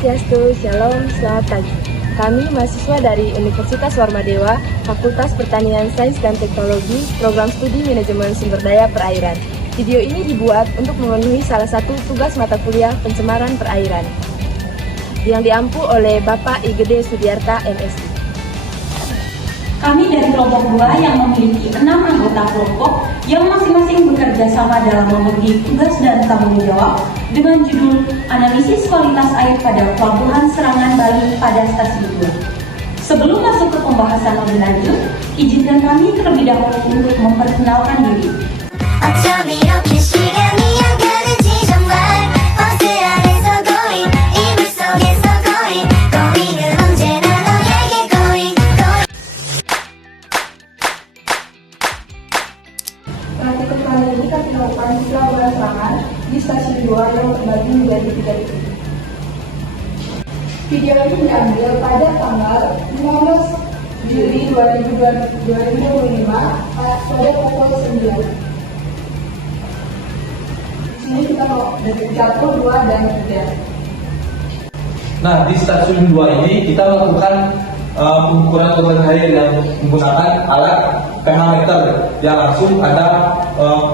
Swastiastu, Shalom, selamat pagi. Kami mahasiswa dari Universitas Warmadewa, Fakultas Pertanian Sains dan Teknologi, Program Studi Manajemen Sumber Daya Perairan. Video ini dibuat untuk memenuhi salah satu tugas mata kuliah pencemaran perairan yang diampu oleh Bapak Igede Sudiarta, MSI. Kami dari kelompok 2 yang memiliki 6 anggota kelompok yang masing-masing bekerja sama dalam memenuhi tugas dan tanggung jawab dengan judul Analisis Kualitas Air pada Pelabuhan Serangan Bali pada Stasiun 2. Sebelum masuk ke pembahasan lebih lanjut, izinkan kami terlebih dahulu untuk memperkenalkan diri. Praktikum kali ini kami lakukan di pelabuhan Serangan di stasiun 2 yang terbagi menjadi 3 titik. Video ini diambil pada tanggal 15 Juli 2025 pada pukul 9. Di sini kita mau dari 1, 2, dan 3. Nah, di stasiun 2 ini kita melakukan pengukuran kualitas air yang menggunakan alat pH meter yang langsung ada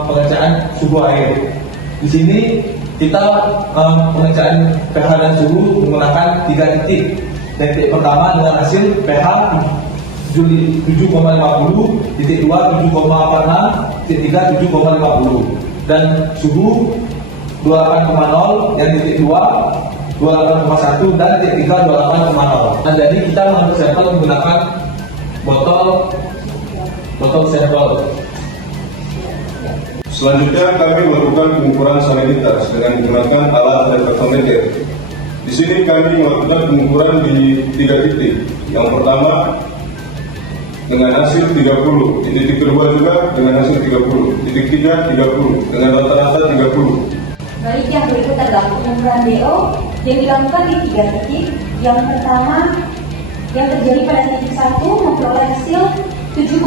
pengecaan suhu air. Di sini kita pengecaan pH dan suhu menggunakan 3 titik. Titik pertama dengan hasil pH 7,50, titik 2 7,46, titik 3 7,50 dan suhu 28,0 yang titik 2 28,1 dan titik 3 28,0. Nah, jadi kita mengambil sampel menggunakan botol sampel. Selanjutnya kami melakukan pengukuran salinitas dengan menggunakan alat refraktometer. Di sini kami melakukan pengukuran di 3 titik. Yang pertama dengan hasil 30, di titik kedua juga dengan hasil 30, titik 3 30, dengan rata-rata 30. Baik, yang berikut adalah pengukuran DO yang dilakukan di 3 titik. Yang pertama yang terjadi pada titik 1 memperoleh hasil 7,6,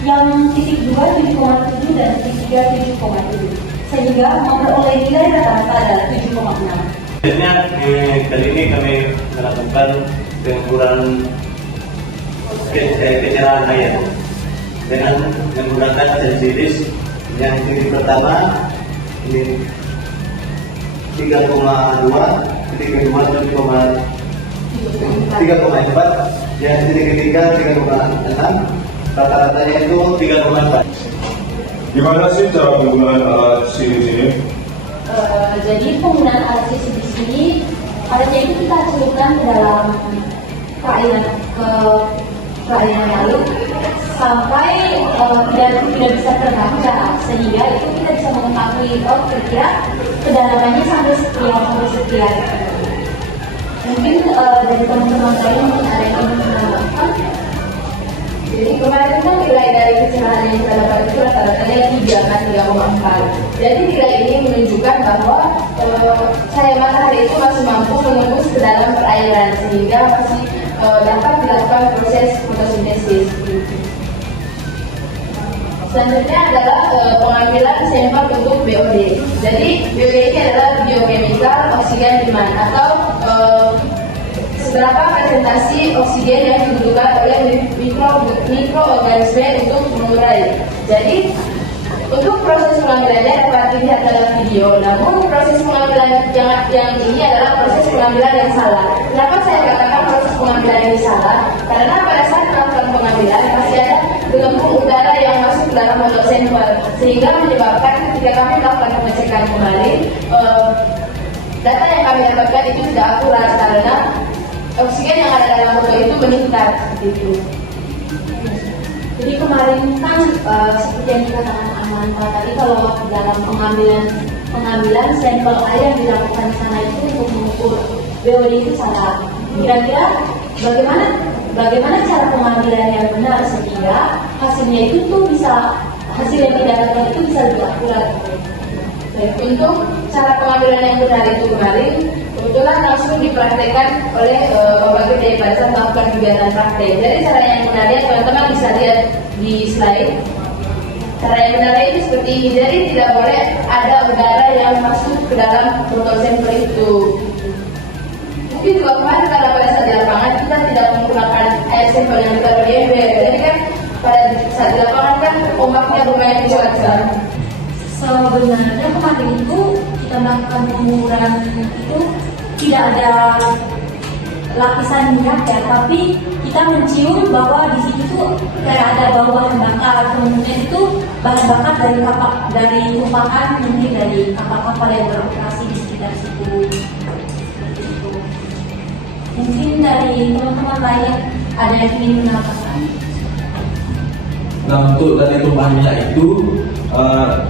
yang titik 2 7,7 dan titik 3 7,7, sehingga memperoleh nilai rata-rata adalah 7,6. Selanjutnya kali ini kami melakukan pengukuran pencerahan air dengan menggunakan sensitis. Yang titik pertama ini 3,2, titik kedua 3,4, yang titik ketiga 3,6, rata-ratanya itu 3,4. Gimana sih cara penggunaan alat sini? Jadi penggunaan alat di sini alatnya itu kita celupkan ke dalam perairan yang lalu sampai tidak bisa terbaca, sehingga itu kita bisa mengetahui kira-kira kedalamannya sampai sekian. Mungkin dari teman-teman lain ada yang ingin menambahkan. Jadi kemarin kan nilai dari pencerahan yang kita dapat itu rata-ratanya 3,4. Jadi nilai ini menunjukkan bahwa cahaya matahari itu masih mampu menembus ke dalam perairan sehingga masih dapat dilakukan proses fotosintesis. Selanjutnya adalah pengambilan sampel bentuk BOD. Jadi BOD ini adalah biochemical oxygen demand atau seberapa presentasi oksigen yang dibutuhkan oleh mikroorganisme untuk mengurai. Jadi untuk proses pengambilannya dapat dilihat dalam video. Namun proses pengambilan yang ini adalah proses pengambilan yang salah. Kenapa saya katakan proses pengambilan ini salah? Karena pada saat melakukan pengambilan masih ada gelembung udara yang masuk ke dalam motor sampel, sehingga menyebabkan ketika kami melakukan pengecekan kembali, data yang kami dapatkan itu tidak akurat karena oksigen yang ada dalam botol itu meningkat seperti itu. Jadi kemarin kan seperti yang dikatakan Amanda tadi, kalau dalam pengambilan sampel air yang dilakukan di sana itu untuk mengukur BOD itu salah. Kira-kira bagaimana cara pengambilan yang benar sehingga hasilnya itu tuh hasil yang didapatkan itu bisa lebih akurat. Baik, untuk cara pengambilan yang benar itu kemarin kebetulan langsung dipraktekkan oleh Bapak Gede pada saat melakukan kegiatan praktek. Jadi cara yang benarnya teman-teman bisa lihat di slide. Cara yang benarnya itu seperti ini. Jadi tidak boleh ada udara yang masuk ke dalam botol sampel itu. Tapi juga kemarin pada saat di lapangan kita tidak menggunakan air sampel yang kita beri ember. Jadi kan pada saat di lapangan kan ombaknya lumayan kuat kan. Sebenarnya kemarin itu kita melakukan pengukuran itu tidak ada lapisan minyak ya, tapi kita mencium bahwa di situ tuh kayak ada bau bahan bakar. Kemudian itu bahan bakar dari tumpahan mungkin dari kapal-kapal yang beroperasi di sekitar situ. Mungkin dari teman-teman lain ada yang ingin menambahkan. Nah, untuk dari tumpahan minyak itu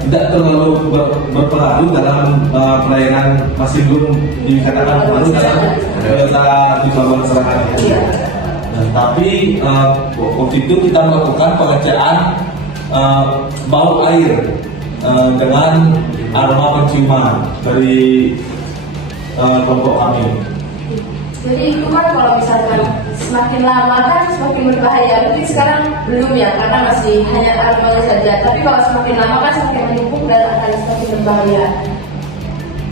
tidak terlalu berpengaruh dalam pelayanan masih belum dikatakan pengaruh dalam data di pelabuhan serangan. Nah, tapi waktu itu kita melakukan pengecek bau air dengan aroma penciuman dari kelompok kami. Jadi itu kan kalau misalkan semakin lama kan semakin berbahaya. Mungkin sekarang belum ya karena masih hanya aromanya saja. Tapi kalau semakin lama kan semakin menumpuk dan akan semakin berbahaya.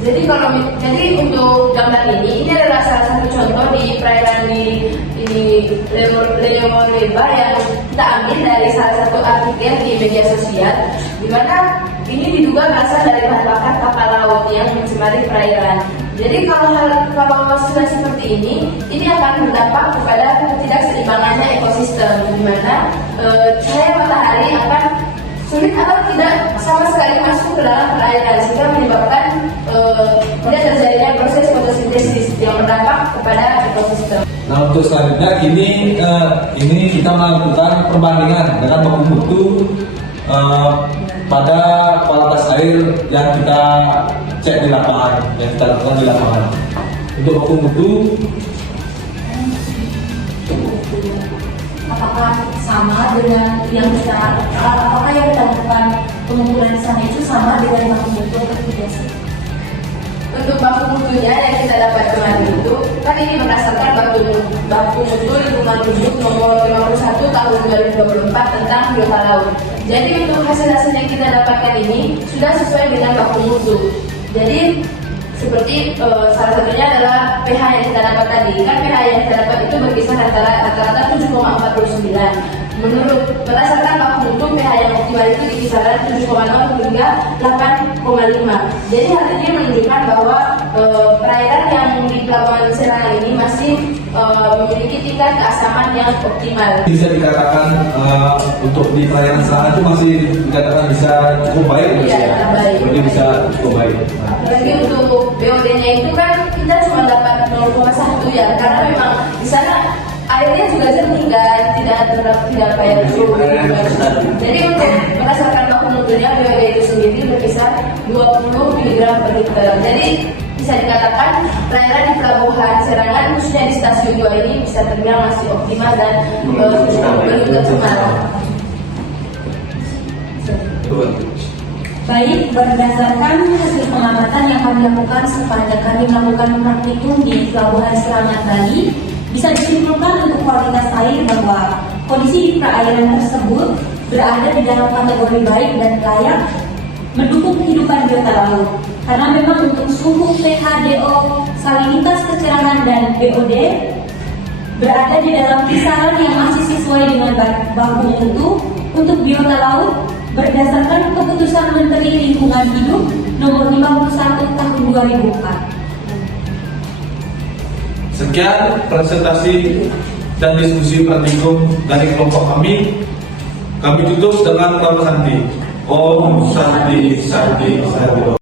Jadi untuk gambar ini adalah salah satu contoh di perairan di Leon Leba yang kita ambil dari salah satu artikel di media sosial, di mana ini diduga berasal dari bahan bakar kapal laut yang mencemari perairan. Jadi kalau sudah seperti ini akan berdampak kepada ketidakseimbangannya ekosistem, di mana cahaya matahari akan sulit atau tidak sama sekali masuk ke dalam perairan sehingga menyebabkan tidak terjadinya proses fotosintesis yang berdampak kepada ekosistem. Nah, untuk selanjutnya ini kita melakukan perbandingan dengan baku mutu pada kualitas air yang kita cek di lapangan, yang kita lakukan di lapangan. Untuk baku mutu, apakah sama dengan yang kita lakukan pengukuran di sana itu sama dengan baku mutu atau tidak sih? Untuk baku mutunya yang kita dapat kemarin itu kan ini berdasarkan baku mutu lingkungan hidup nomor 51 tahun 2024 tentang biota laut. Jadi untuk hasil-hasil yang kita dapatkan ini sudah sesuai dengan baku mutu. Jadi seperti salah satunya adalah pH yang kita dapat tadi. Kan pH yang kita dapat itu berkisar rata-rata 7,49. Berdasarkan baku mutu, pH yang optimal itu di kisaran 7,0 hingga 8,5. Jadi hal ini menunjukkan bahwa perairan yang di Pelabuhan Serangan ini masih memiliki tingkat keasaman yang optimal. bisa dikatakan untuk di pelayanan serangan itu masih dikatakan bisa cukup baik. Iya, baik. Jadi bisa cukup baik. Apalagi untuk BOD-nya itu kan kita cuma dapat 0,1 ya, karena memang di sana airnya juga jernih kan, tidak kayak Jadi untuk berdasarkan baku mutunya BOD itu sendiri berkisar 20 mg per liter. Jadi bisa dikatakan perairan di Pelabuhan Serangan khususnya di stasiun 2 ini bisa terbilang masih optimal dan belum tercemar. Baik, berdasarkan hasil pengamatan yang kami lakukan sepanjang kami melakukan praktikum di Pelabuhan Serangan Bali, bisa disimpulkan untuk kualitas air bahwa kondisi di perairan tersebut berada di dalam kategori baik dan layak mendukung kehidupan biota laut. Karena memang untuk suhu pH, DO, salinitas kecerahan dan BOD berada di dalam kisaran yang masih sesuai dengan baku mutu untuk biota laut berdasarkan keputusan Menteri Lingkungan Hidup nomor 51 tahun 2004. Sekian presentasi dan diskusi praktikum dari kelompok kami. Kami tutup dengan kata Santi. Om Santi Santi Santi.